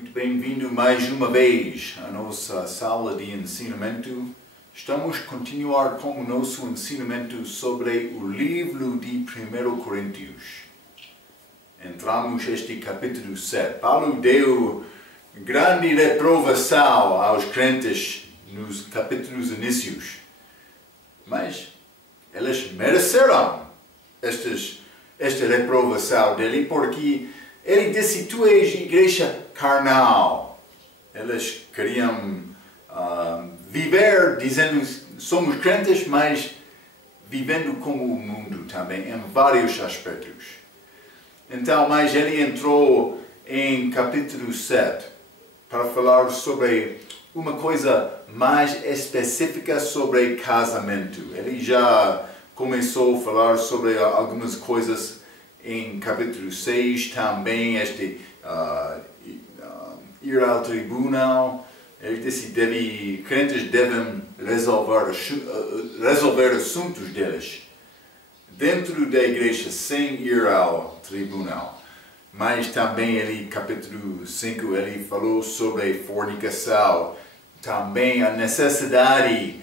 Muito bem-vindo mais uma vez à nossa sala de ensinamento. Estamos a continuar com o nosso ensinamento sobre o livro de 1 Coríntios. Entramos neste capítulo 7. Paulo deu grande reprovação aos crentes nos capítulos inícios. Mas eles mereceram esta reprovação dele porque ele disse: tu és igreja carnal. Eles queriam viver dizendo somos crentes, mas vivendo como o mundo também, em vários aspectos. Então, mas ele entrou em capítulo 7 para falar sobre uma coisa mais específica sobre casamento. Ele já começou a falar sobre algumas coisas em capítulo 6, também ir ao tribunal. Ele disse que crentes devem resolver assuntos deles dentro da igreja sem ir ao tribunal. Mas também ele, capítulo 5, ele falou sobre fornicação, também a necessidade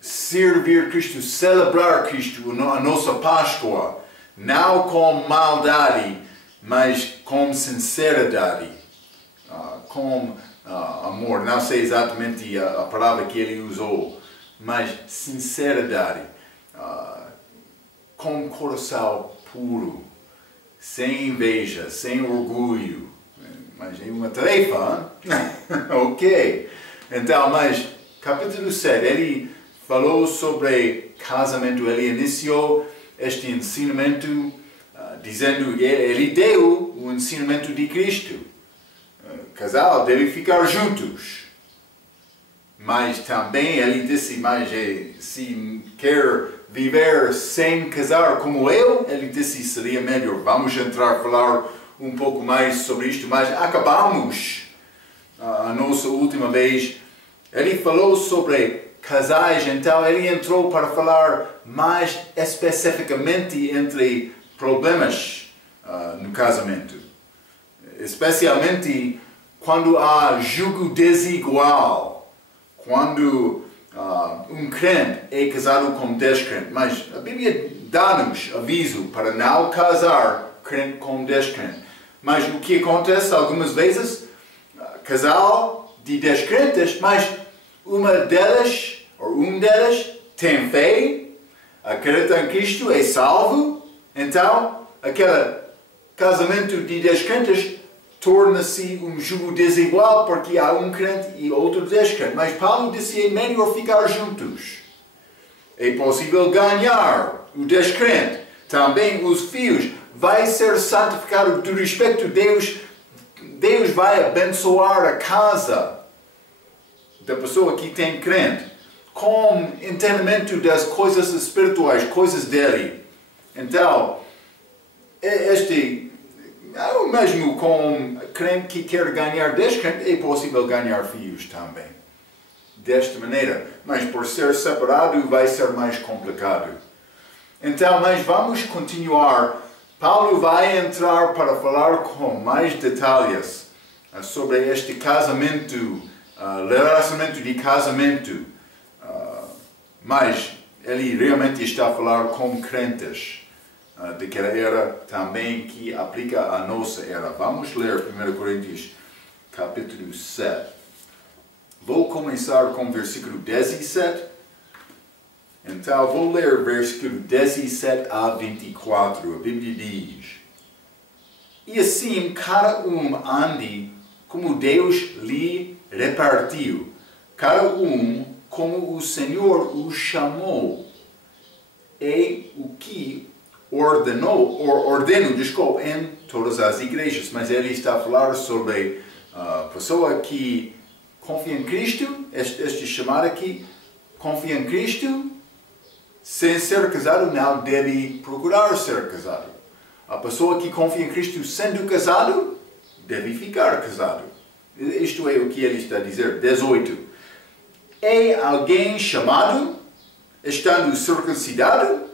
servir Cristo, celebrar Cristo, a nossa Páscoa, não com maldade, mas com sinceridade, com amor. Não sei exatamente a palavra que ele usou, mas sinceridade, com coração puro, sem inveja, sem orgulho. Mas é uma tarefa, ok? Então, mas capítulo 7, ele falou sobre casamento. Ele iniciou este ensinamento dizendo que ele deu o ensinamento de Cristo. Casal deve ficar juntos. Mas também ele disse, mas se quer viver sem casar como eu, ele disse seria melhor. Vamos entrar a falar um pouco mais sobre isto, mas acabamos a nossa última vez. Ele falou sobre casais, então ele entrou para falar mais especificamente entre problemas no casamento. Especialmente quando há julgo desigual, quando um crente é casado com descrente. Mas a Bíblia dá-nos aviso para não casar crente com descrente. Mas o que acontece algumas vezes, casal de descrentes, mas uma delas, ou um delas, tem fé, acredita em Cristo, é salvo, então aquele casamento de descrentes torna-se um jugo desigual porque há um crente e outro descrente. Mas Paulo disse que é melhor ficar juntos. É possível ganhar o descrente. Também os filhos vai ser santificado do respeito a Deus. Deus vai abençoar a casa da pessoa que tem crente com entendimento das coisas espirituais, coisas dele. Então, mesmo com crente que quer ganhar descrente, é possível ganhar filhos também. Desta maneira. Mas por ser separado vai ser mais complicado. Então, mas vamos continuar. Paulo vai entrar para falar com mais detalhes sobre este casamento, relacionamento de casamento. Mas ele realmente está a falar com crentes daquela era também que aplica à nossa era. Vamos ler 1 Coríntios capítulo 7. Vou começar com o versículo 17. Então, vou ler versículo 17 a 24. A Bíblia diz: e assim cada um ande como Deus lhe repartiu, cada um como o Senhor o chamou, e o que ordeno em todas as igrejas. Mas ele está a falar sobre a pessoa que confia em Cristo, este chamado aqui, confia em Cristo, sem ser casado, não deve procurar ser casado. A pessoa que confia em Cristo sendo casado, deve ficar casado. Isto é o que ele está a dizer. 18. É alguém chamado, estando circuncidado,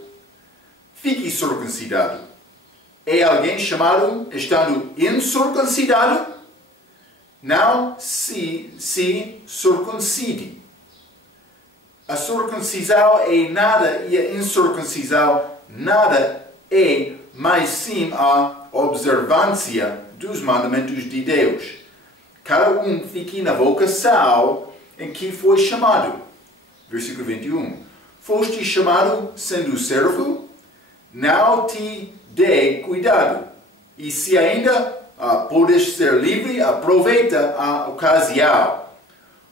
fique circuncidado. é alguém chamado estando incircuncidado? Não se circuncide. A circuncisão é nada e a incircuncisão nada é, mas sim a observância dos mandamentos de Deus. Cada um fique na vocação em que foi chamado. Versículo 21. Foste chamado sendo servo? Não te dê cuidado. E se ainda podes ser livre, aproveita a ocasião.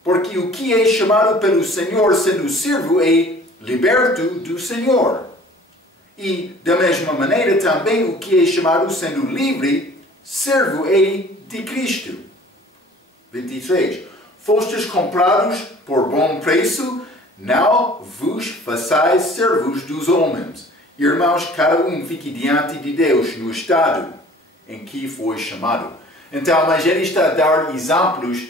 Porque o que é chamado pelo Senhor sendo servo é liberto do Senhor. E, da mesma maneira, também o que é chamado sendo livre, servo é de Cristo. 23. Fostes comprados por bom preço, não vos façais servos dos homens. Irmãos, cada um fique diante de Deus no estado em que foi chamado. Então, mas ele está a dar exemplos.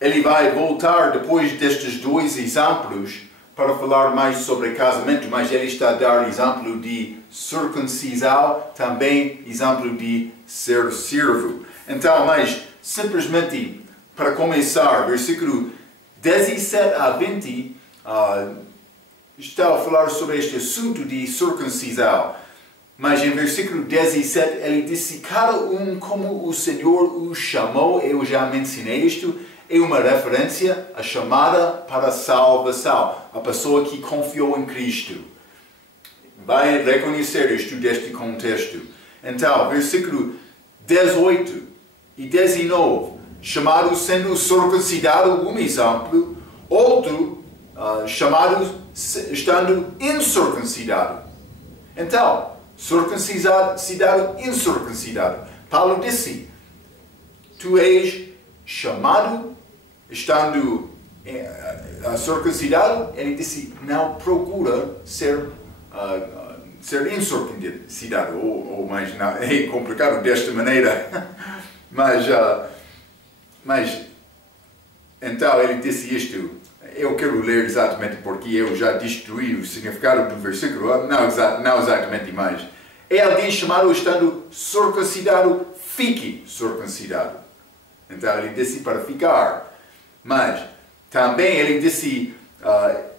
Ele vai voltar depois destes dois exemplos para falar mais sobre casamento, mas ele está a dar exemplo de circuncisão, também exemplo de ser servo. Então, mas simplesmente para começar, versículo 17 a 20, está a falar sobre este assunto de circuncisão. Mas em versículo 17 ele disse, cada um como o Senhor o chamou, eu já mencionei isto, é uma referência à chamada para a salvação. A pessoa que confiou em Cristo vai reconhecer isto deste contexto. Então, versículo 18 e 19. Chamado sendo circuncidado, um exemplo. Outro, chamado estando incircuncidado. Então, circuncidado, incircuncidado. Paulo disse, tu és chamado, estando circuncidado, ele disse, não procura ser incircuncidado, ou mais, não, é complicado desta maneira, mas, então ele disse isto, eu quero ler exatamente porque eu já destruí o significado do versículo, não exatamente mais. É alguém chamado estando circuncidado, fique circuncidado. Então ele disse para ficar. Mas também ele disse,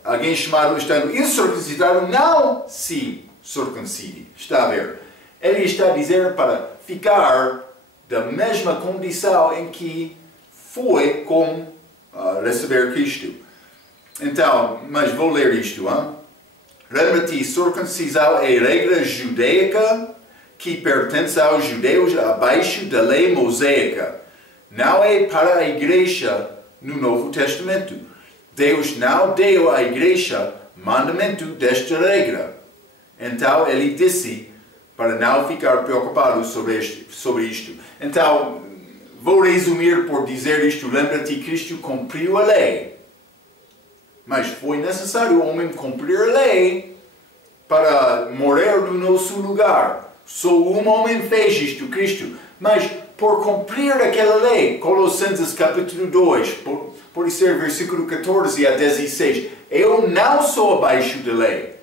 alguém chamado estando incircuncidado, não se circuncide. Está a ver? Ele está a dizer para ficar da mesma condição em que foi com receber Cristo. Então, mas vou ler isto. Lembra-te, circuncisão é regra judaica que pertence aos judeus abaixo da lei mosaica. Não é para a igreja no Novo Testamento. Deus não deu à igreja mandamento desta regra. Então ele disse para não ficar preocupado sobre isto. Então, vou resumir por dizer isto. Lembra-te, Cristo cumpriu a lei. Mas foi necessário o homem cumprir a lei para morrer no nosso lugar. Só um homem fez isto, Cristo. Mas por cumprir aquela lei, Colossenses capítulo 2, por ser versículo 14 a 16, eu não sou abaixo da lei.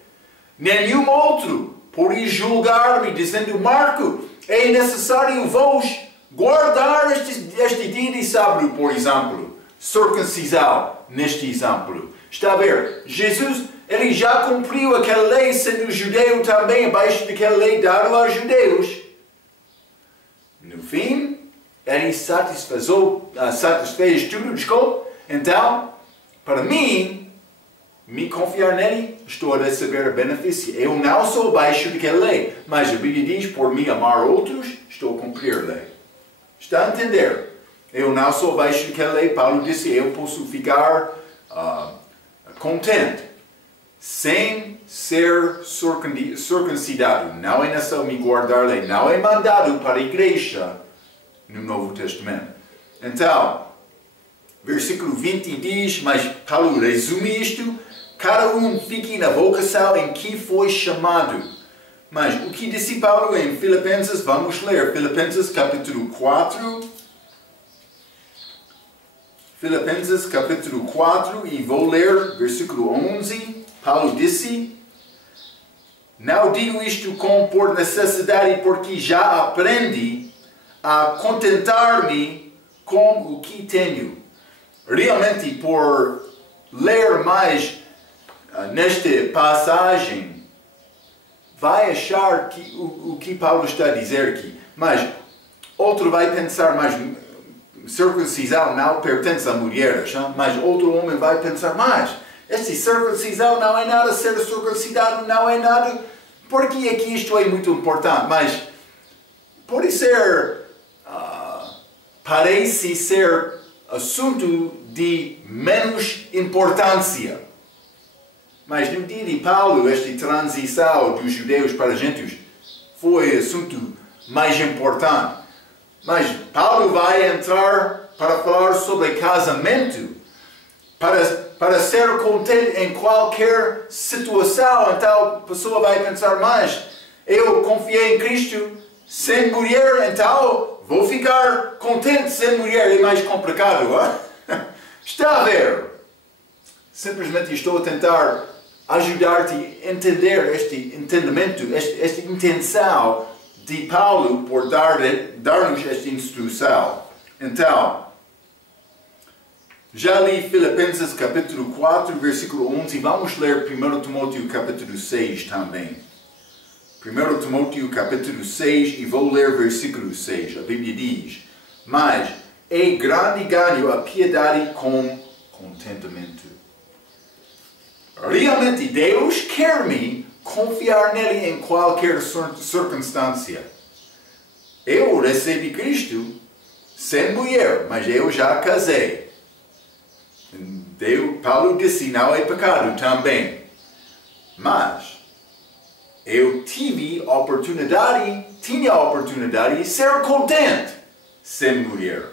Nenhum outro pode julgar-me, dizendo, Marco, é necessário vos guardar este dia de sábado, por exemplo. Circuncisão, neste exemplo. Está a ver? Jesus, ele já cumpriu aquela lei, sendo judeu também, abaixo daquela lei dada aos judeus. No fim, ele satisfez tudo, desculpa. Então, para mim, me confiar nele, estou a receber benefício. Eu não sou abaixo daquela lei, mas a Bíblia diz, por mim amar outros, estou a cumprir a lei. Está a entender? Eu não sou abaixo daquela lei. Paulo disse, eu posso ficar contente, sem ser circuncidado. Não é necessário me guardar a lei. Não é mandado para a igreja no Novo Testamento. Então, versículo 20 diz, mas Paulo resume isto, cada um fique na vocação em que foi chamado. Mas o que disse Paulo em Filipenses? Vamos ler Filipenses capítulo 4. Filipenses capítulo 4 e vou ler versículo 11. Paulo disse, Não digo isto como por necessidade, porque já aprendi a contentar-me com o que tenho. Realmente, por ler mais nesta passagem, vai achar que o que Paulo está a dizer aqui. Mas outro vai pensar, mas circuncisão não pertence a mulheres. Mas outro homem vai pensar, mas esta circuncisão não é nada, ser circuncidado não é nada, porque aqui isto é muito importante. Mas pode ser, parece ser assunto de menos importância. Mas no dia de Paulo, esta transição dos judeus para gentios foi assunto mais importante. Mas Paulo vai entrar para falar sobre casamento, para ser contente em qualquer situação. Então a pessoa vai pensar, mas eu confiei em Cristo sem mulher, então vou ficar contente sem mulher. É mais complicado, hein? Está a ver? Simplesmente estou a tentar ajudar-te a entender este entendimento, esta intenção de Paulo por dar-nos esta instrução. Então, já li Filipenses capítulo 4, versículo 11, e vamos ler 1 Timóteo capítulo 6 também. 1 Timóteo capítulo 6, e vou ler versículo 6. A Bíblia diz, mas é grande ganho a piedade com contentamento. Realmente Deus quer-me confiar nele em qualquer circunstância. Eu recebi Cristo sem mulher, mas eu já casei. Paulo disse, não é pecado também. Mas eu tinha a oportunidade de ser contente sem mulher.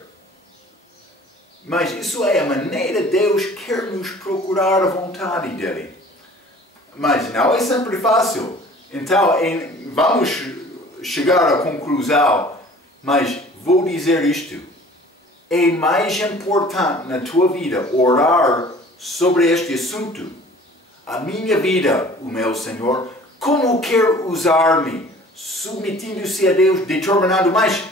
Mas isso é a maneira Deus quer nos procurar a vontade dele. Mas não é sempre fácil. Então, vamos chegar à conclusão, mas vou dizer isto. É mais importante na tua vida orar sobre este assunto. A minha vida, o meu Senhor, como quer usar-me, submetindo-se a Deus determinado, mas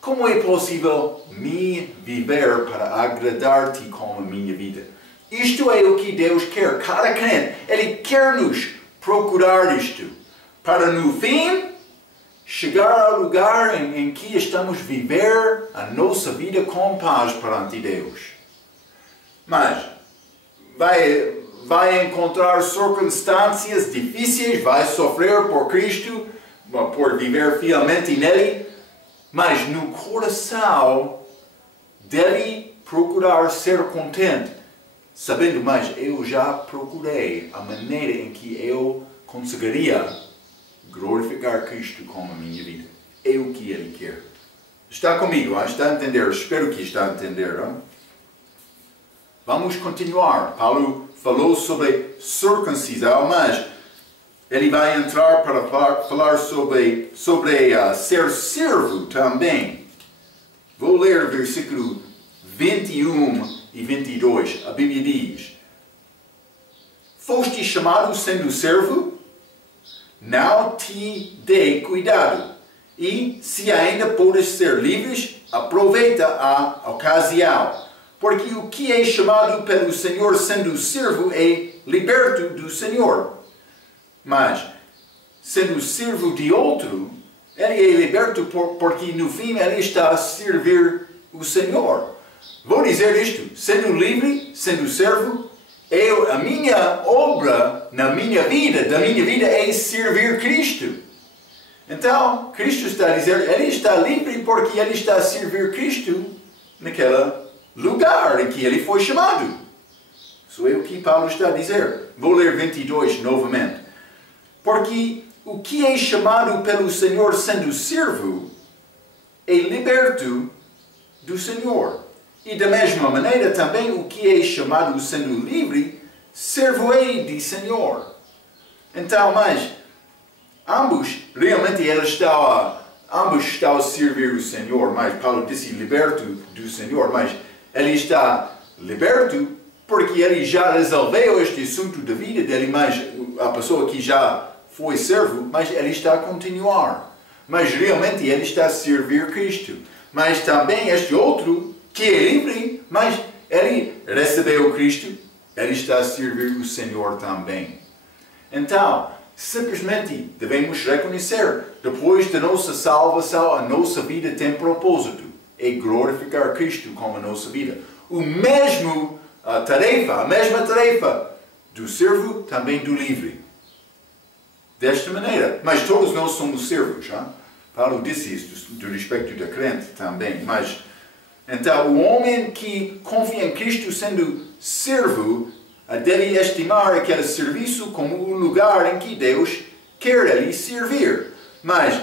como é possível me viver para agradar-te com a minha vida? Isto é o que Deus quer. Cada crente, Ele quer nos procurar isto. Para no fim, chegar ao lugar em que estamos a viver a nossa vida com paz perante Deus. Mas vai encontrar circunstâncias difíceis, vai sofrer por Cristo, por viver fielmente nele, mas no coração deve procurar ser contente, sabendo, mas eu já procurei a maneira em que eu conseguiria glorificar Cristo com a minha vida. É o que Ele quer. Está comigo? Está a entender? Espero que está a entender. Hein? Vamos continuar. Paulo falou sobre circuncisão, mas ele vai entrar para falar sobre ser servo também. Vou ler versículo 21 e 22. A Bíblia diz, foste chamado sendo servo? Não te dê cuidado. E se ainda podes ser livres, aproveita a ocasião. Porque o que é chamado pelo Senhor sendo servo é liberto do Senhor. Mas, sendo servo de outro, ele é liberto porque no fim ele está a servir o Senhor. Vou dizer isto, sendo livre, sendo servo, a minha obra na minha vida, é servir Cristo. Então, Cristo está a dizer, ele está livre porque ele está a servir Cristo naquele lugar em que ele foi chamado. Isso é o que Paulo está a dizer. Vou ler 22 novamente. Porque o que é chamado pelo Senhor sendo servo é liberto do Senhor. E da mesma maneira também o que é chamado sendo livre, servo é de Senhor. Então, mas ambos realmente ambos estão a servir o Senhor, mas Paulo disse liberto do Senhor, mas ele está liberto porque ele já resolveu este assunto da vida dele, mas a pessoa que já foi servo, mas ele está a continuar. Mas realmente ele está a servir Cristo. Mas também este outro, que é livre, mas ele recebeu Cristo, ele está a servir o Senhor também. Então, simplesmente devemos reconhecer, depois da nossa salvação, a nossa vida tem propósito. É glorificar Cristo como a nossa vida. A mesma tarefa do servo, também do livre. Desta maneira. Mas todos nós somos servos. Hein? Paulo disse isso do respeito da crente também. Mas, então, o homem que confia em Cristo sendo servo deve estimar aquele serviço como o lugar em que Deus quer ele servir. Mas,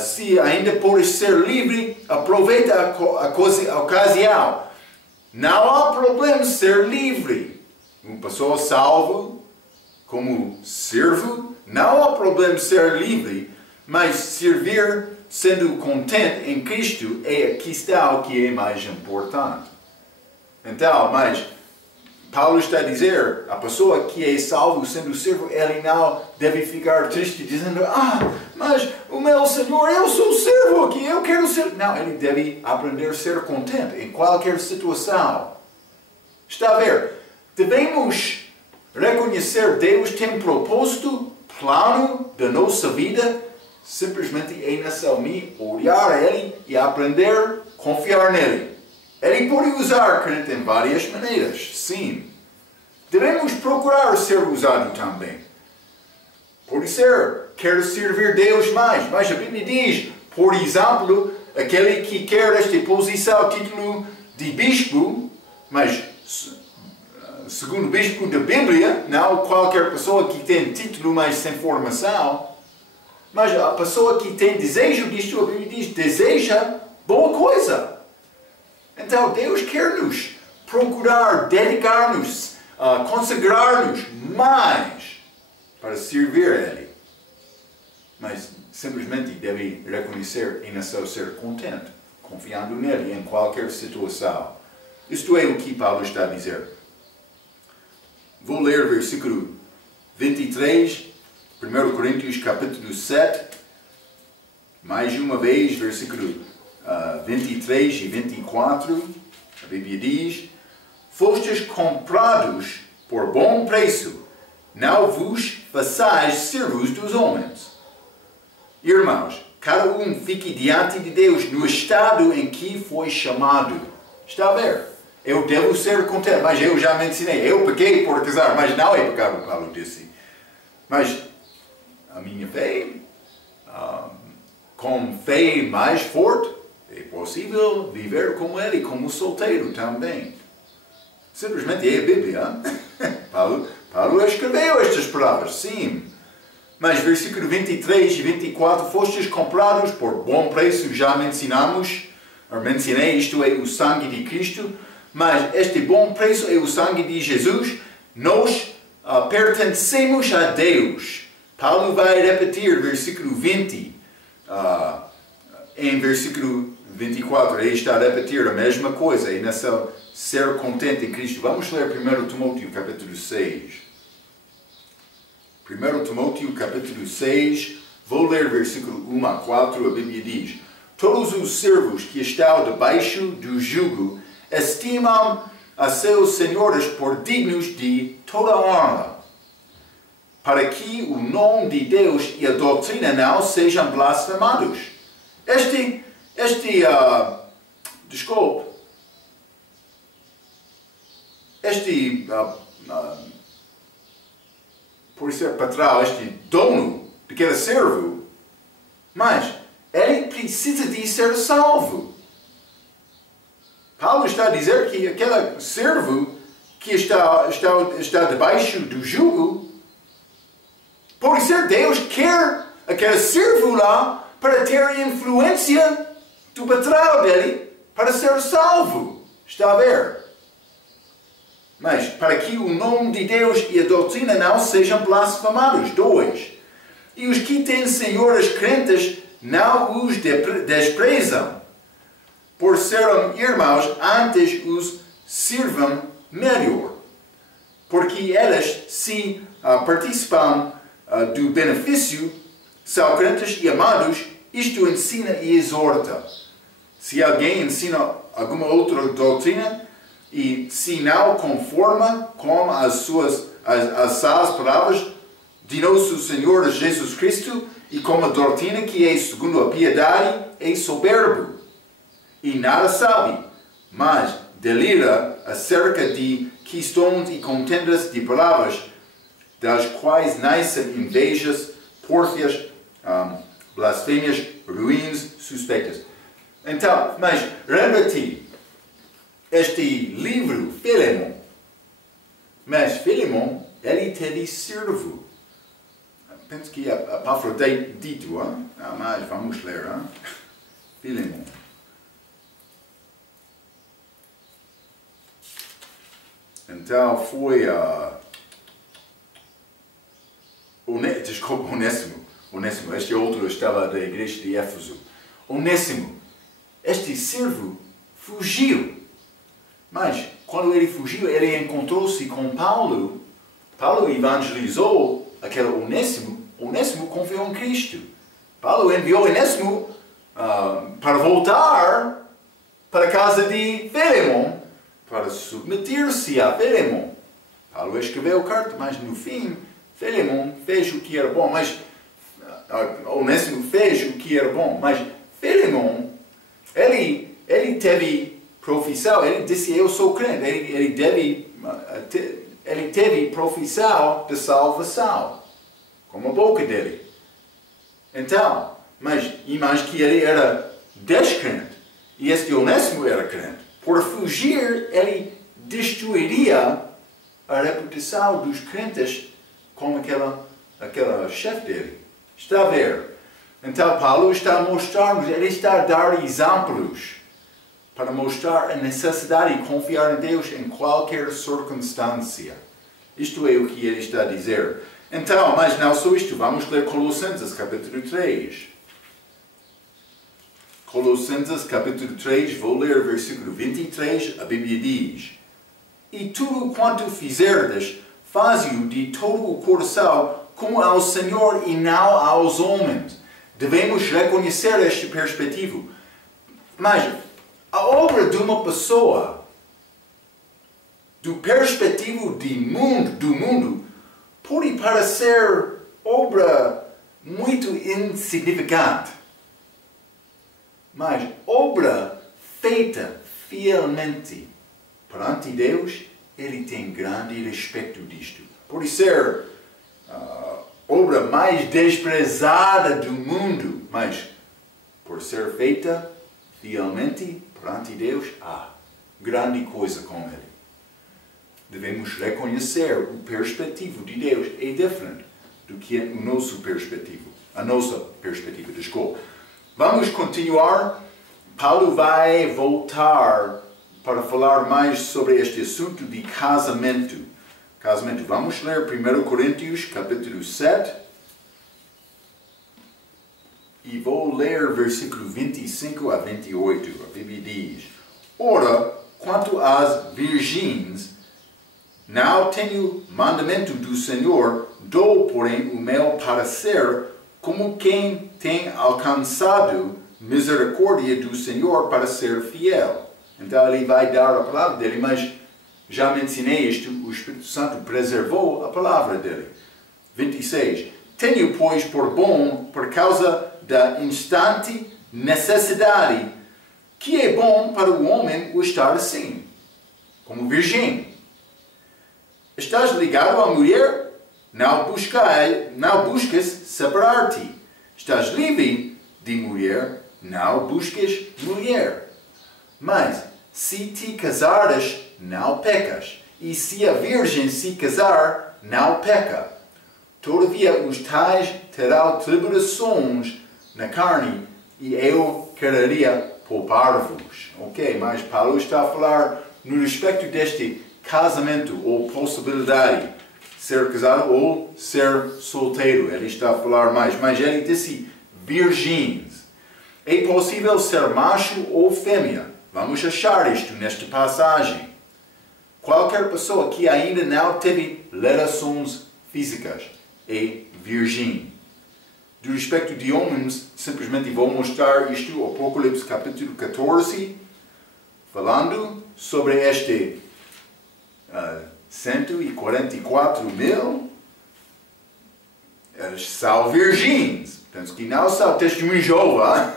se ainda pode ser livre, aproveita a ocasião. Não há problema ser livre. Uma pessoa salva como servo, não há problema ser livre, mas servir sendo contente em Cristo é a questão que é mais importante. Então, mas Paulo está a dizer, a pessoa que é salvo sendo servo, ele não deve ficar triste dizendo, mas o meu Senhor, eu sou servo aqui, eu quero ser... Não, ele deve aprender a ser contente em qualquer situação. Está a ver? Devemos reconhecer Deus tem propósito, plano da nossa vida, simplesmente é necessário olhar a Ele e aprender a confiar nele. Ele pode usar crente em várias maneiras, sim. Devemos procurar ser usado também. Pode ser, quer servir Deus mais, mas a Bíblia diz, por exemplo, aquele que quer esta posição, título de bispo, mas segundo o bispo da Bíblia, não qualquer pessoa que tem título, mas sem formação, mas a pessoa que tem desejo disto, a Bíblia diz, deseja boa coisa. Então Deus quer-nos procurar, dedicar-nos, consagrar-nos mais para servir a Ele. Mas simplesmente deve reconhecer e necessário ser contente, confiando nele em qualquer situação. Isto é o que Paulo está a dizer. Vou ler versículo 23, 1 Coríntios capítulo 7, mais uma vez, versículo 23 e 24, a Bíblia diz, fostes comprados por bom preço, não vos façais servos dos homens. Irmãos, cada um fique diante de Deus no estado em que foi chamado. Está a ver? Eu devo ser contente, mas eu já me ensinei. Eu pequei por casar, mas não é pecado, Paulo disse. Mas a minha fé, com fé mais forte, é possível viver como ele, como solteiro também. Simplesmente é a Bíblia. Paulo escreveu estas palavras, sim. Mas versículo 23 e 24, fostes comprados por bom preço, já mencionei, isto é o sangue de Cristo, mas este bom preço é o sangue de Jesus, nós pertencemos a Deus. Paulo vai repetir versículo 20, em versículo 24, ele está a repetir a mesma coisa, é necessário ser contente em Cristo. Vamos ler 1 Timóteo capítulo 6. 1 Timóteo capítulo 6, vou ler versículo 1 a 4, a Bíblia diz, todos os servos que estão debaixo do jugo estimam a seus senhores por dignos de toda honra, para que o nome de Deus e a doutrina não sejam blasfemados. Por ser patrão, este dono daquele servo, mas ele precisa de ser salvo. Paulo está a dizer que aquele servo que está debaixo do jugo, por ser Deus quer aquele servo lá para ter a influência do patrão dele para ser salvo. Está a ver? Mas para que o nome de Deus e a doutrina não sejam blasfemados. 2. E os que têm senhores crentes não os desprezam, por serem irmãos, antes os sirvam melhor. Porque eles, se participam do benefício, são crentes e amados, isto ensina e exorta. Se alguém ensina alguma outra doutrina e se não conforma com as palavras de nosso Senhor Jesus Cristo e com a doutrina que é segundo a piedade, é soberbo e nada sabe, mas delira acerca de questões e contendas de palavras, das quais nascem invejas, pórfias, blasfêmias, ruins, suspeitas. Então, mas lembra-te, este livro, Filemon, mas Filemon, ele teve servo. Penso que é Epafrodito, mas vamos ler, Filemon. Então foi Onésimo, este outro estava da igreja de Éfeso. Onésimo, este servo fugiu. Mas quando ele fugiu, ele encontrou-se com Paulo. Paulo evangelizou aquele Onésimo. Onésimo confiou em Cristo. Paulo enviou Onésimo para voltar para a casa de Filemon, para submeter-se a Filemon. Paulo escreveu a carta, mas no fim, Filemon fez o que era bom, mas Onésimo fez o que era bom, mas Filemon, ele teve profissão, ele disse, eu sou crente, ele teve profissão de salvação, como a boca dele. Então, mas que ele era descrente, e este Onésimo era crente. Por fugir, ele destruiria a reputação dos crentes com aquela chefe dele. Está a ver? Então Paulo está a mostrar-nos, ele está a dar exemplos para mostrar a necessidade de confiar em Deus em qualquer circunstância. Isto é o que ele está a dizer. Então, mas não só isto, vamos ler Colossenses capítulo 3. Colossenses capítulo 3, vou ler versículo 23, a Bíblia diz: E tudo quanto fizerdes, faze-o de todo o coração, como ao Senhor e não aos homens. Devemos reconhecer este perspectivo. Mas a obra de uma pessoa, do perspectivo do mundo, pode parecer obra muito insignificante. Mas obra feita fielmente perante Deus, ele tem grande respeito disto. Pode ser obra mais desprezada do mundo, mas por ser feita fielmente perante Deus, grande coisa com ele. Devemos reconhecer o perspectivo de Deus é diferente do que a nossa perspectiva, desculpa. Vamos continuar. Paulo vai voltar para falar mais sobre este assunto de casamento. Vamos ler 1 Coríntios capítulo 7. E vou ler versículo 25 a 28. A Bíblia diz: Ora, quanto às virgens, não tenho mandamento do Senhor, dou, porém, o meu parecer, como quem tem alcançado misericórdia do Senhor para ser fiel. Então ele vai dar a palavra dele, mas já mencionei isto, o Espírito Santo preservou a palavra dele. 26. Tenho, pois, por bom, por causa da instante necessidade, que é bom para o homem o estar assim, como virgem. Estás ligado à mulher? Não busques separar-te. Estás livre de mulher? Não busques mulher. Mas, se te casares, não pecas. E se a virgem se casar, não peca. Todavia, os tais terão tribulações na carne, e eu quereria poupar-vos. Ok, mas Paulo está a falar no respeito deste casamento ou possibilidade ser casado ou ser solteiro. Ele está a falar mais, mas ele disse virgens. É possível ser macho ou fêmea. Vamos achar isto nesta passagem. Qualquer pessoa que ainda não teve relações físicas é virgem. Do respeito de homens, simplesmente vou mostrar isto, Apocalipse capítulo 14, falando sobre este 144 mil, eles são virgens. Penso que não são testemunhos de Jeová.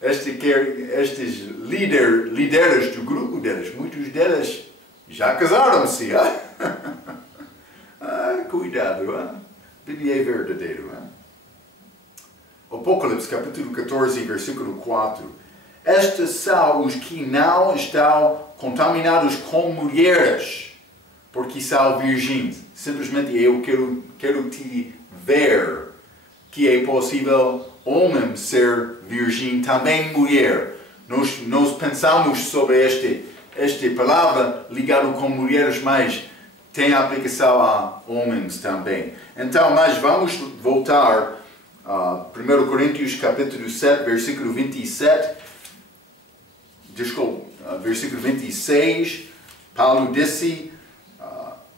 Estes líderes do grupo deles, muitos deles já casaram-se. Cuidado, Bíblia é verdadeiro. Apocalipse capítulo 14, versículo 4. Estes são os que não estão contaminados com mulheres, porque são virgens. Simplesmente eu quero te ver que é possível homem ser virgem, também mulher. Nós pensamos sobre esta palavra ligado com mulheres, mas tem aplicação a homens também. Então, mas vamos voltar a 1 Coríntios capítulo 7, versículo 27. Versículo 26. Paulo disse: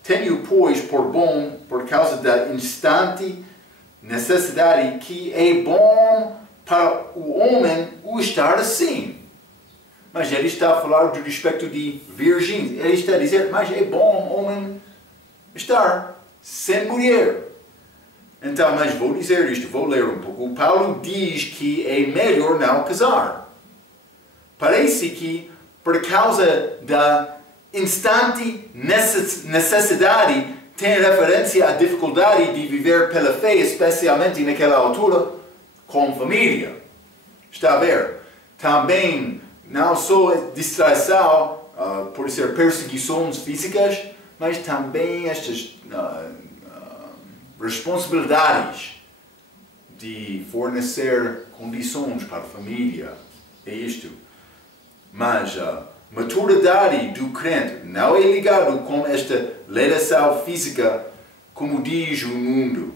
tenho, pois, por bom, por causa da instante necessidade, que é bom para o homem o estar assim. Mas ele está a falar do respeito de virgens. Ele está a dizer, mas é bom o homem estar sem mulher. Então, mas vou dizer isto, vou ler um pouco. O Paulo diz que é melhor não casar. Parece que, por causa da instante necessidade, tem referência à dificuldade de viver pela fé, especialmente naquela altura, com família. Está a ver? Também, não só distração por ser perseguições físicas, mas também estas responsabilidades de fornecer condições para a família. É isto. Mas a maturidade do crente não é ligado com esta legislação física, como diz o mundo.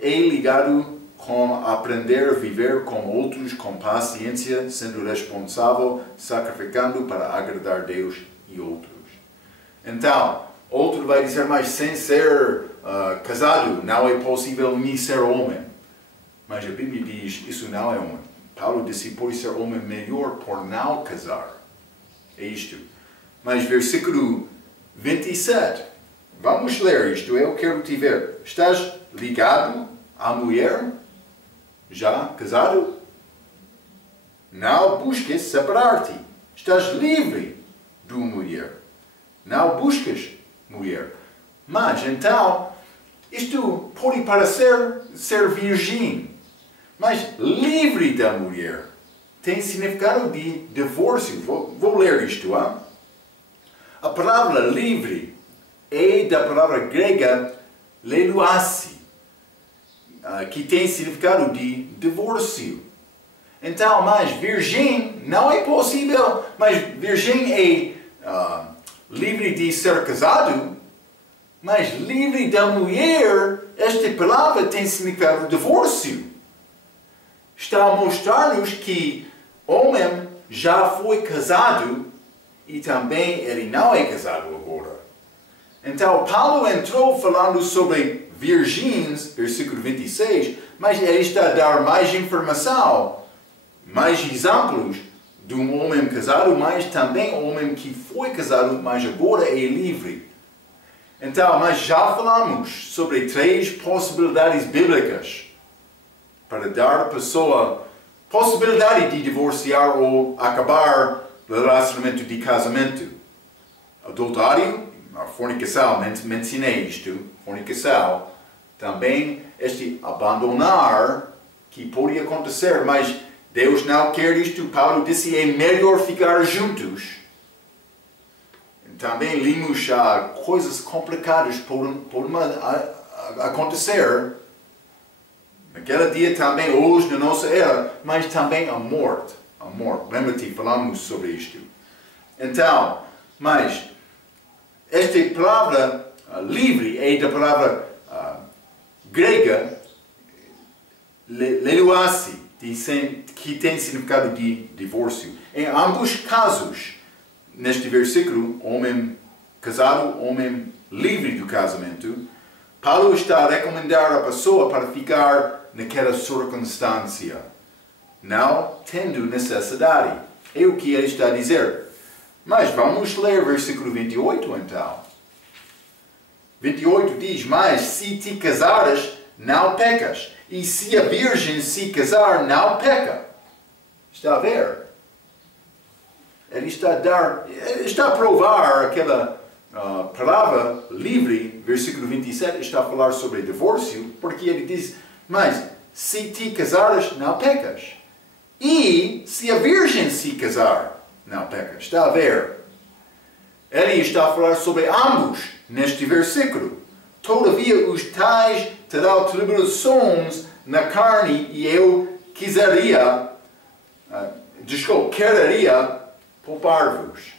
É ligado com aprender a viver com outros com paciência, sendo responsável, sacrificando para agradar Deus e outros. Então, outro vai dizer, mas sem ser casado, não é possível me ser homem. Mas a Bíblia diz, isso não é homem. Paulo disse, pode ser homem melhor por não casar. É isto. Mas versículo 27. Vamos ler isto, eu quero te ver. Estás ligado à mulher? Já casado? Não busques separar-te. Estás livre da mulher. Não buscas mulher. Mas então, isto pode parecer ser virgem, mas livre da mulher tem significado de divórcio. Vou ler isto. A palavra livre é da palavra grega leluasi, que tem significado de divórcio. Então, mas virgem não é possível, mas virgem é livre de ser casado, mas livre da mulher, esta palavra tem significado de divórcio. Está a mostrar-nos que homem já foi casado e também ele não é casado agora. Então, Paulo entrou falando sobre virgens, versículo 26, mas ele está a dar mais informação, mais exemplos de um homem casado, mas também um homem que foi casado, mas agora é livre. Então, mas já falamos sobre 3 possibilidades bíblicas para dar à pessoa possibilidade de divorciar ou acabar o relacionamento de casamento. Adultério, a fornicação, mencionei isto, fornicação. Também este abandonar, que pode acontecer, mas Deus não quer isto. Paulo disse, é melhor ficar juntos. Também limos coisas complicadas podem acontecer. Naquele dia também, hoje, na nossa era, mas também a morte. A morte. Lembra-te, falamos sobre isto. Então, mas, esta palavra livre é da palavra grega leluasi, que tem significado de divórcio. Em ambos casos, neste versículo, homem casado, homem livre do casamento, Paulo está a recomendar a pessoa para ficar naquela circunstância, não tendo necessidade. É o que ele está a dizer. Mas vamos ler versículo 28 então. 28 diz, mas se te casares, não pecas. E se a virgem se casar, não peca. Está a ver? Ele está a provar aquela palavra livre, versículo 27, está a falar sobre divórcio, porque ele diz, mas se te casares, não pecas. E se a virgem se casar, não pecas. Está a ver? Ele está a falar sobre ambos neste versículo. Todavia os tais terão tribulações na carne e eu quereria poupar-vos.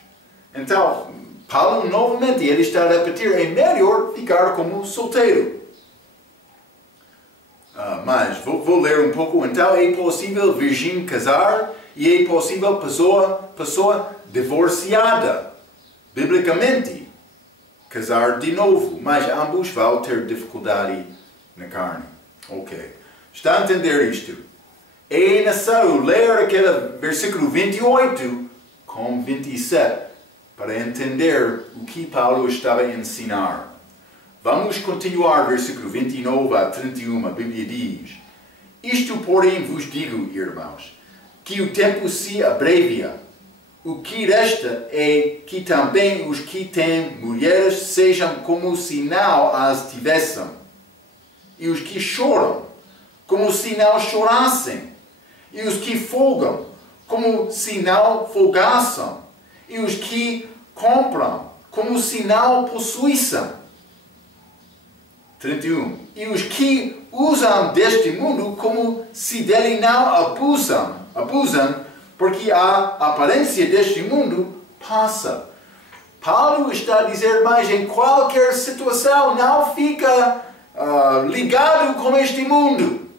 Então, Paulo novamente, ele está a repetir, é melhor ficar como solteiro. Mas vou ler um pouco. Então, é possível virgem casar e é possível pessoa divorciada, biblicamente, casar de novo. Mas ambos vão ter dificuldade na carne. Ok. Está a entender isto? É necessário ler aquele versículo 28 com 27 para entender o que Paulo estava a ensinar. Vamos continuar, versículo 29 a 31, a Bíblia diz, isto, porém, vos digo, irmãos, que o tempo se abrevia. O que resta é que também os que têm mulheres sejam como se não as tivessem, e os que choram, como se não chorassem, e os que folgam, como se não folgassem, e os que compram, como se não possuíssem. 31. E os que usam deste mundo como se dele não abusam, porque a aparência deste mundo passa. Paulo está a dizer, mas em qualquer situação não fica ligado com este mundo.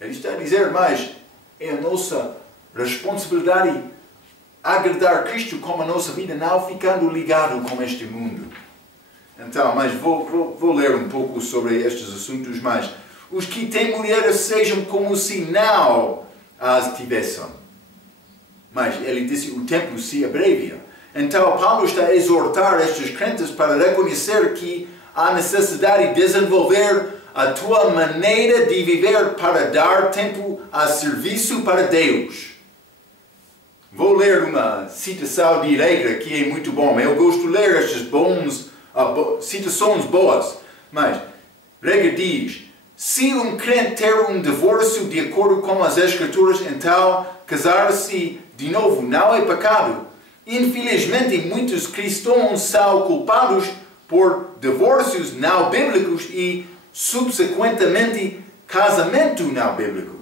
Ele está a dizer, mas é a nossa responsabilidade agradar Cristo com a nossa vida, não ficando ligado com este mundo. Então, mas vou ler um pouco sobre estes assuntos, mas os que têm mulheres sejam como se não as tivessem. Mas ele disse, o tempo se abrevia. Então, Paulo está a exortar estes crentes para reconhecer que há necessidade de desenvolver a tua maneira de viver para dar tempo a serviço para Deus. Vou ler uma citação de regra que é muito bom. Eu gosto de ler estas citações boas. Mas, regra diz, se um crente ter um divórcio de acordo com as Escrituras, então casar-se de novo não é pecado. Infelizmente, muitos cristãos são culpados por divórcios não bíblicos e, subsequentemente, casamento não bíblico.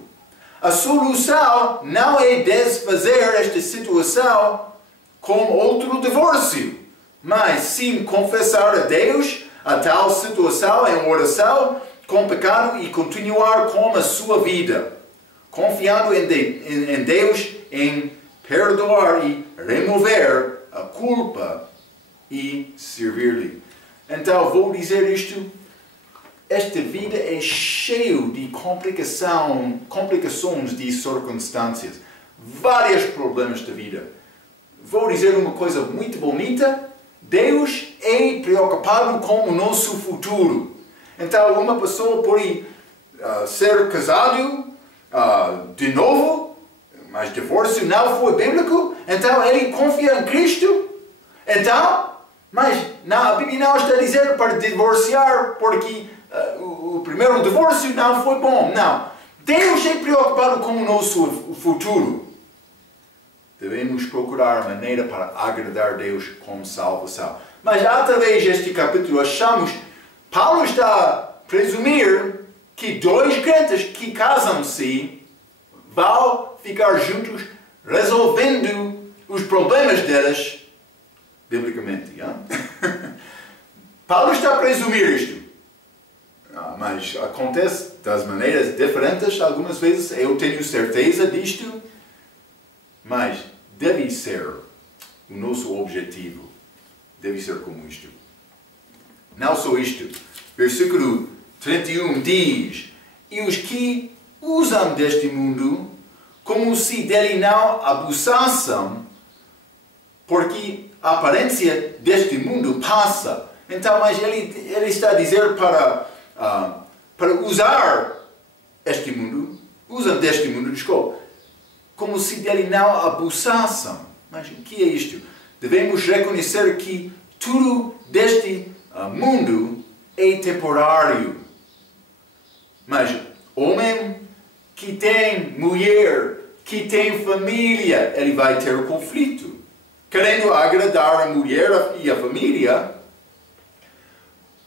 A solução não é desfazer esta situação com outro divórcio, mas sim confessar a Deus a tal situação em oração com pecado e continuar com a sua vida, confiando em Deus em perdoar e remover a culpa e servir-lhe. Então, vou dizer isto. Esta vida é cheia de complicações de circunstâncias. Vários problemas da vida. Vou dizer uma coisa muito bonita. Deus é preocupado com o nosso futuro. Então, uma pessoa pode ser casado de novo, mas divórcio não foi bíblico. Então, ele confia em Cristo. Então, mas a Bíblia não está a dizer para divorciar porque o primeiro divórcio não foi bom. Não. Deus é preocupado com o nosso futuro. Devemos procurar maneira para agradar a Deus com salvação. Mas através deste capítulo achamos, Paulo está a presumir que dois crentes que casam-se vão ficar juntos resolvendo os problemas deles biblicamente. Paulo está a presumir isto. Mas acontece das maneiras diferentes. Algumas vezes eu tenho certeza disto. Mas deve ser o nosso objetivo. Deve ser como isto. não só isto. Versículo 31 diz: e os que usam deste mundo, como se dele não abusassem, porque a aparência deste mundo passa. Então, mas ele está a dizer para usar este mundo, usam deste mundo, desculpa, como se dele não abusassem. Mas o que é isto? Devemos reconhecer que tudo deste mundo é temporário. Mas homem que tem mulher, que tem família, ele vai ter conflito. Querendo agradar a mulher e a família.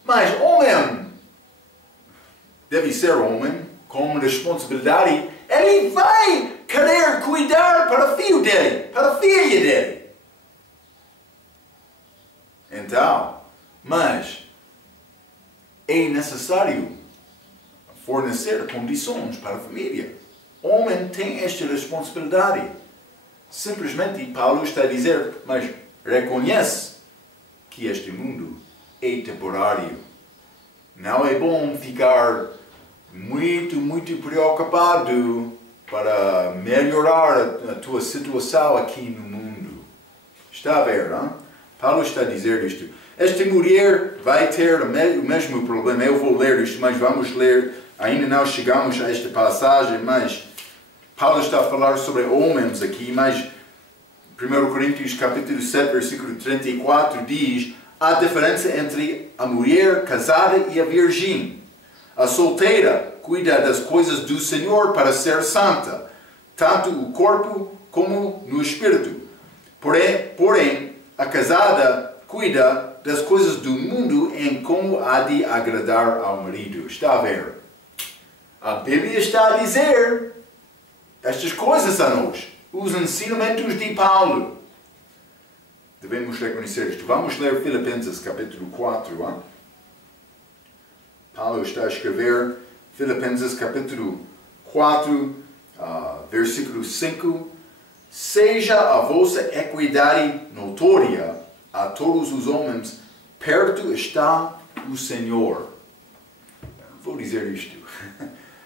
Mas homem deve ser homem com responsabilidade. Ele vai querer cuidar para o filho dele, para a filha dele. Então, mas é necessário fornecer condições para a família. O homem tem esta responsabilidade. Simplesmente Paulo está a dizer, mas reconhece que este mundo é temporário. Não é bom ficar muito preocupado para melhorar a tua situação aqui no mundo. Está a ver, não? Paulo está a dizer isto. Esta mulher vai ter o mesmo problema. Eu vou ler isto, mas vamos ler. Ainda não chegamos a esta passagem, mas Paulo está a falar sobre homens aqui, mas 1 Coríntios capítulo 7, versículo 34 diz: há diferença entre a mulher casada e a virgem. A solteira cuida das coisas do Senhor para ser santa, tanto o corpo como no espírito. Porém, a casada cuida das coisas do mundo em como há de agradar ao marido. Está a ver? A Bíblia está a dizer estas coisas a nós, os ensinamentos de Paulo. Devemos reconhecer isto. Vamos ler Filipenses capítulo 4. Hein? Paulo está a escrever Filipenses capítulo 4, versículo 5. Seja a vossa equidade notória a todos os homens, perto está o Senhor. Vou dizer isto.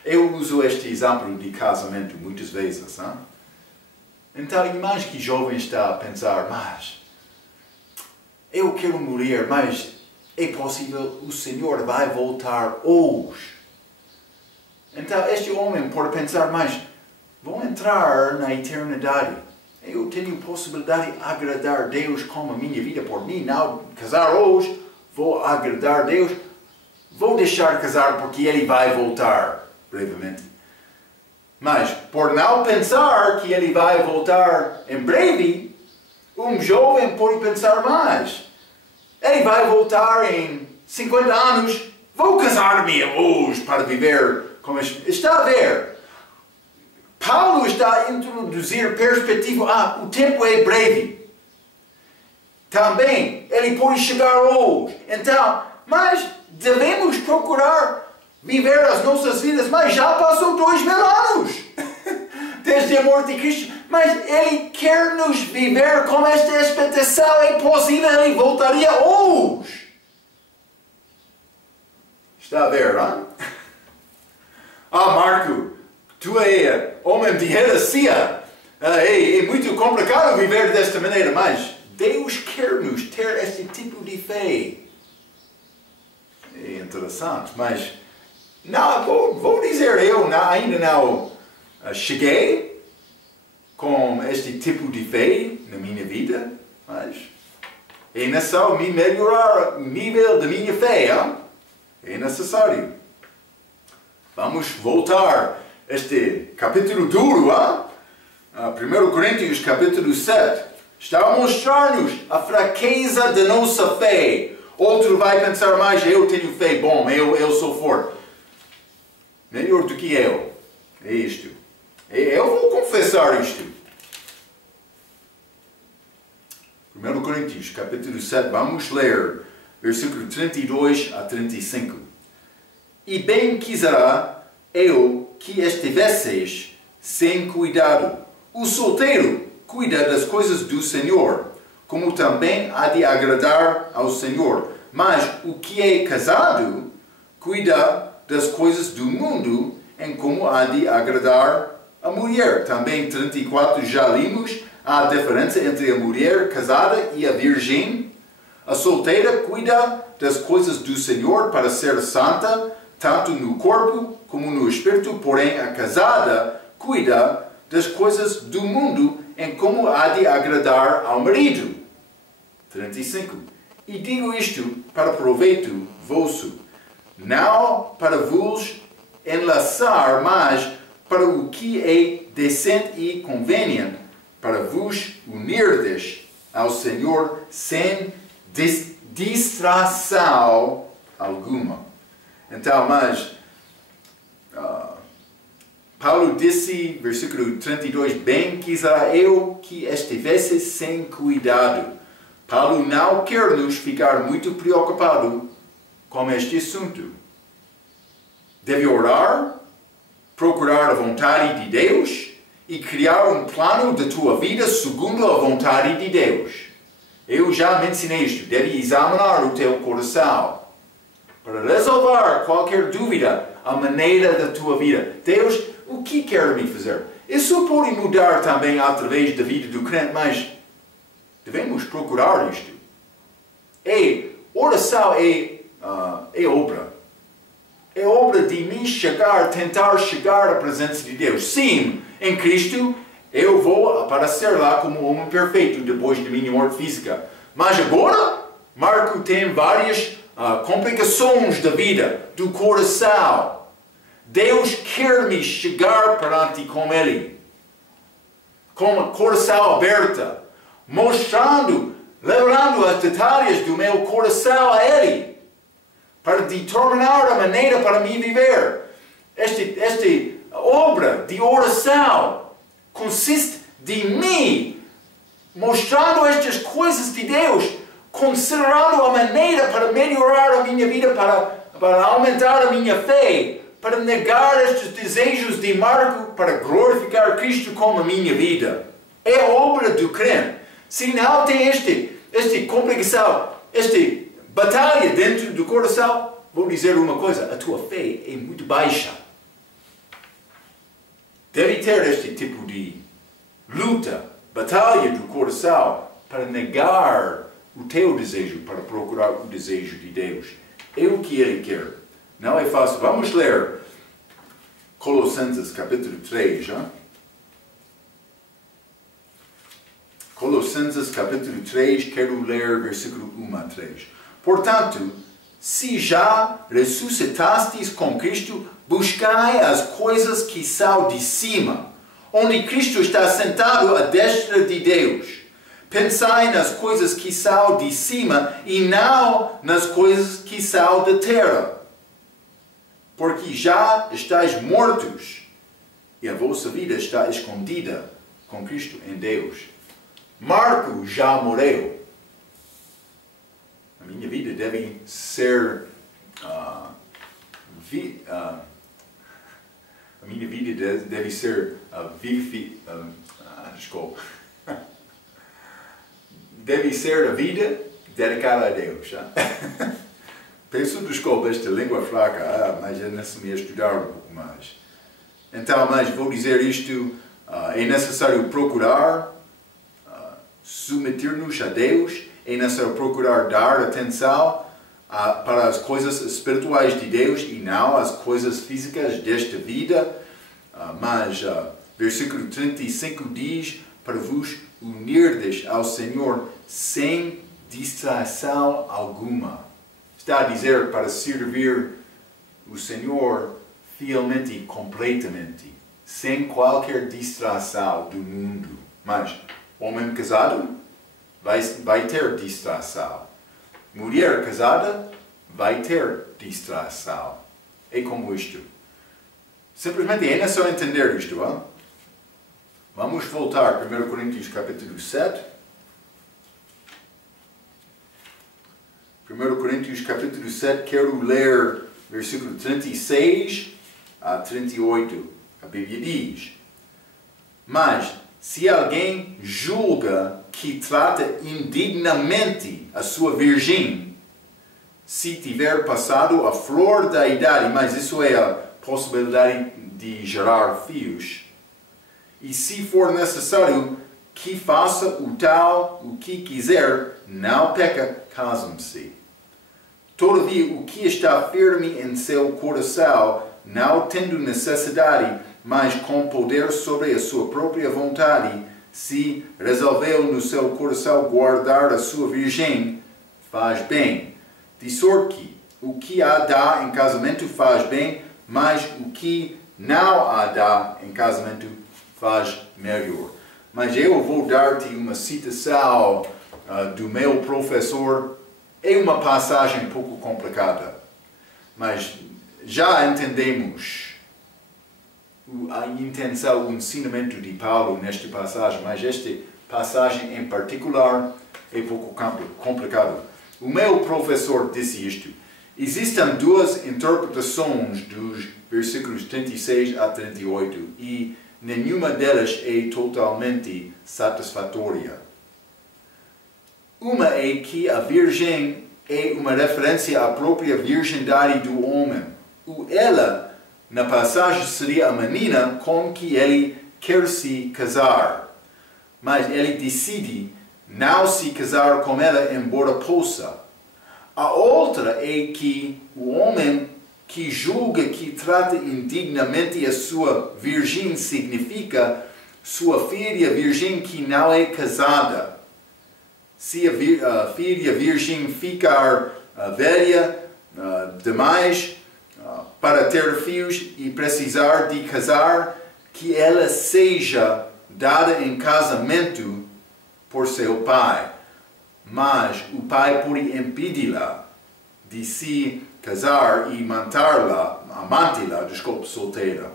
Eu uso este exemplo de casamento muitas vezes. Hein? Então, imagine que jovem está a pensar, mas eu quero morrer, mas é possível o Senhor vai voltar hoje. Então, este homem pode pensar, mas vou entrar na eternidade. Eu tenho possibilidade de agradar Deus com a minha vida por mim. Não casar hoje, vou agradar Deus. Vou deixar casar porque Ele vai voltar brevemente. Mas, por não pensar que Ele vai voltar em breve, um jovem pode pensar mais. Ele vai voltar em 50 anos. Vou casar-me hoje para viver como está a ver. Paulo está a introduzir perspectiva. O tempo é breve. Também, ele pode chegar hoje. Então, mas devemos procurar viver as nossas vidas. Mas já passou 2000 anos desde a morte de Cristo. Mas Ele quer nos viver com esta expectação. É possível, Ele voltaria hoje. Está a ver, não? Marco, tu é homem de heresia. É muito complicado viver desta maneira, mas Deus quer-nos ter este tipo de fé. É interessante, mas não, vou dizer, eu ainda não cheguei com este tipo de fé na minha vida, mas é necessário me melhorar o nível da minha fé. Hein? É necessário. Vamos voltar a este capítulo duro, 1 Coríntios capítulo 7. Está a mostrar-nos a fraqueza da nossa fé. Outro vai pensar mais, eu tenho fé, bom, eu sou forte. Melhor do que eu. É isto. Eu vou confessar isto. 1 Coríntios capítulo 7, vamos ler versículo 32 a 35. E bem quisera eu que estivesseis sem cuidado. O solteiro cuida das coisas do Senhor, como também há de agradar ao Senhor. Mas o que é casado cuida das coisas do mundo em como há de agradar a mulher. Também 34 já limos a diferença entre a mulher casada e a virgem. A solteira cuida das coisas do Senhor para ser santa, tanto no corpo como no espírito, porém a casada cuida das coisas do mundo em como há de agradar ao marido. 35. E digo isto para proveito vosso, não para vos enlaçar, mas para o que é decente e conveniente, para vos unirdes ao Senhor sem distração alguma. Então, mas Paulo disse, versículo 32, bem quisera eu que estivesse sem cuidado. Paulo não quer nos ficar muito preocupado com este assunto. Deve orar, procurar a vontade de Deus e criar um plano da tua vida segundo a vontade de Deus. Eu já mencionei isto. Deve examinar o teu coração para resolver qualquer dúvida, a maneira da tua vida. Deus, o que quer me fazer? Isso pode mudar também através da vida do crente, mas devemos procurar isto. Oração é obra. É obra de mim tentar chegar à presença de Deus. Sim, em Cristo eu vou aparecer lá como homem perfeito depois de minha morte física. Mas agora, Marco tem várias complicações da vida, do coração. Deus quer me chegar perante com Ele, com o coração aberto, mostrando, lembrando as detalhes do meu coração a Ele, para determinar a maneira para me viver. Esta obra de oração consiste de mim mostrando estas coisas de Deus, considerando a maneira para melhorar a minha vida, para aumentar a minha fé, para negar estes desejos de Marco, para glorificar Cristo com a minha vida. É a obra do crente. Se não tem esta complicação, esta batalha dentro do coração, vou dizer uma coisa, a tua fé é muito baixa. Deve ter este tipo de luta, batalha do coração, para negar o teu desejo, para procurar o desejo de Deus. É o que Ele quer. Não é fácil. Vamos ler Colossenses capítulo 3, já? Colossenses capítulo 3, quero ler versículo 1 a 3. Portanto, se já ressuscitastes com Cristo, buscai as coisas que são de cima, onde Cristo está sentado à destra de Deus. Pensai nas coisas que são de cima e não nas coisas que são da terra. Porque já estáis mortos e a vossa vida está escondida com Cristo em Deus. Marco já morreu. A minha vida deve ser a minha vida deve ser deve ser a vida dedicada a Deus. Peço desculpa esta língua fraca, mas é necessário estudar um pouco mais. Então, mas vou dizer isto, é necessário procurar submeter-nos a Deus, é necessário procurar dar atenção para as coisas espirituais de Deus e não as coisas físicas desta vida. Mas versículo 35 diz para vos unirdes ao Senhor sem distração alguma. Está a dizer para servir o Senhor fielmente e completamente, sem qualquer distração do mundo. Mas homem casado vai ter distração. Mulher casada vai ter distração. É como isto. Simplesmente é só entender isto. Hein? Vamos voltar a 1 Coríntios capítulo 7. 1 Coríntios capítulo 7, quero ler versículo 36 a 38. A Bíblia diz: mas se alguém julga que trata indignamente a sua virgem, se tiver passado a flor da idade, mas isso é a possibilidade de gerar filhos, e se for necessário que faça o que quiser, não peca, casam-se. Todavia, o que está firme em seu coração, não tendo necessidade, mas com poder sobre a sua própria vontade, se resolveu no seu coração guardar a sua virgem, faz bem. De sorte que o que a dá em casamento faz bem, mas o que não a dá em casamento faz melhor. Mas eu vou dar-te uma citação do meu professor. É uma passagem um pouco complicada, mas já entendemos a intenção, o ensinamento de Paulo nesta passagem, mas esta passagem em particular é um pouco complicado. O meu professor disse isto: existem duas interpretações dos versículos 36 a 38 e nenhuma delas é totalmente satisfatória. Uma é que a virgem é uma referência à própria virgindade do homem. O ela, na passagem, seria a menina com que ele quer se casar. Mas ele decide não se casar com ela, embora possa. A outra é que o homem que julga que trata indignamente a sua virgem significa sua filha virgem que não é casada. Se a filha virgem ficar velha demais para ter filhos e precisar de casar, que ela seja dada em casamento por seu pai. Mas o pai pode impedi-la de se casar e mantê-la, solteira.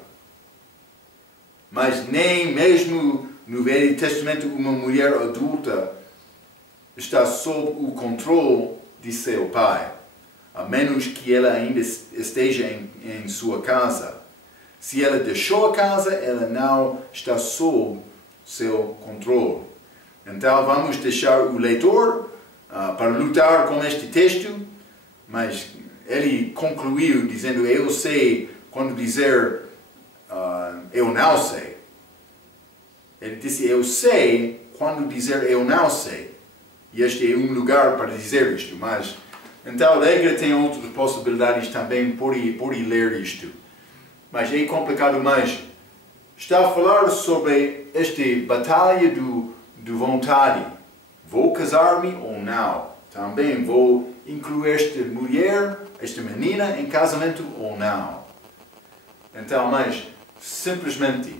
Mas nem mesmo no Velho Testamento uma mulher adulta está sob o controle de seu pai, a menos que ela ainda esteja em sua casa. Se ela deixou a casa, ela não está sob seu controle. Então vamos deixar o leitor para lutar com este texto, mas ele concluiu dizendo: eu sei quando dizer eu não sei. Ele disse: eu sei quando dizer eu não sei. E este é um lugar para dizer isto, mas então a regra tem outras possibilidades também por ler isto. Mas é complicado, mas está a falar sobre esta batalha do vontade. Vou casar-me ou não? Também vou incluir esta mulher, esta menina em casamento ou não? Então, mas simplesmente,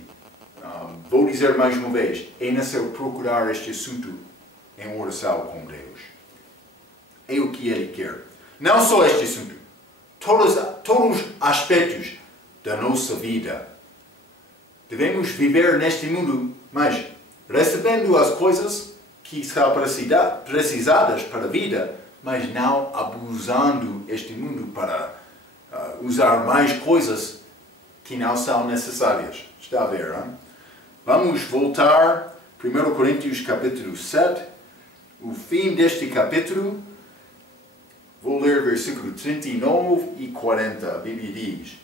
vou dizer mais uma vez, é necessário procurar este assunto em oração com Deus. É o que Ele quer. Não só este assunto. Todos os aspectos da nossa vida. Devemos viver neste mundo, mas recebendo as coisas que são precisadas para a vida, mas não abusando este mundo para usar mais coisas que não são necessárias. Está a ver, hein? Vamos voltar 1 Coríntios capítulo 7. O fim deste capítulo, vou ler versículo 39 e 40, a Bíblia diz: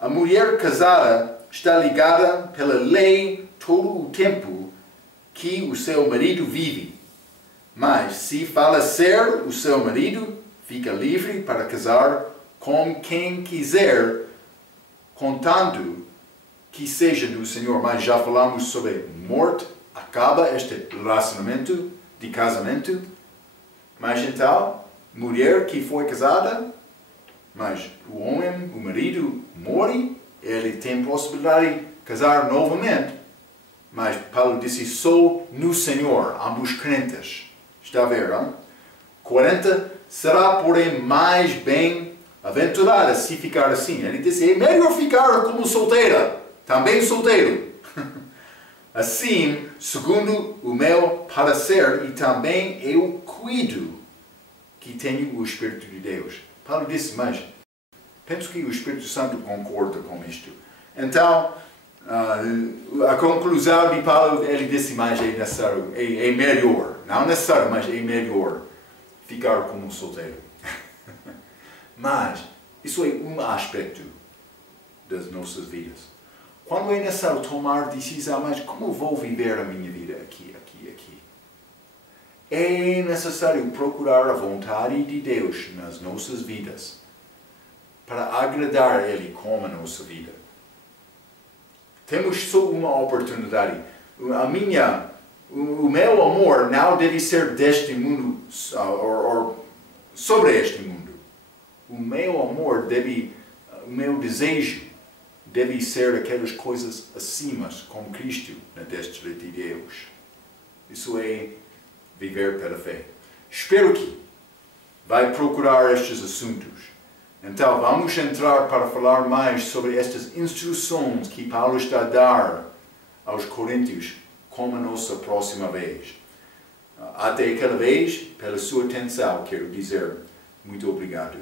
a mulher casada está ligada pela lei todo o tempo que o seu marido vive. Mas se falecer o seu marido, fica livre para casar com quem quiser, contando que seja do Senhor. Mas já falamos sobre morte, acaba este relacionamento de casamento. Mas então, mulher que foi casada, mas o homem, o marido, morre, ele tem possibilidade de casar novamente. Mas Paulo disse: só no Senhor, ambos crentes. Está a ver, hein? 40. Será, porém, mais bem-aventurada se ficar assim. Ele disse: é melhor ficar como solteira, também solteiro. Assim, segundo o meu parecer, e também eu cuido que tenho o Espírito de Deus. Paulo disse: mas penso que o Espírito Santo concorda com isto. Então, a conclusão de Paulo, ele disse: mas é necessário, é melhor, não necessário, mas é melhor ficar como solteiro. Mas isso é um aspecto das nossas vidas. Quando é necessário tomar decisão, mas como vou viver a minha vida aqui? É necessário procurar a vontade de Deus nas nossas vidas para agradar Ele com a nossa vida. Temos só uma oportunidade. O meu amor não deve ser deste mundo ou sobre este mundo. O meu amor o meu desejo deve ser aquelas coisas acima com Cristo na destra de Deus. Isso é viver pela fé. Espero que vai procurar estes assuntos. Então, vamos entrar para falar mais sobre estas instruções que Paulo está a dar aos coríntios como a nossa próxima vez. Até aquela vez, pela sua atenção, quero dizer muito obrigado.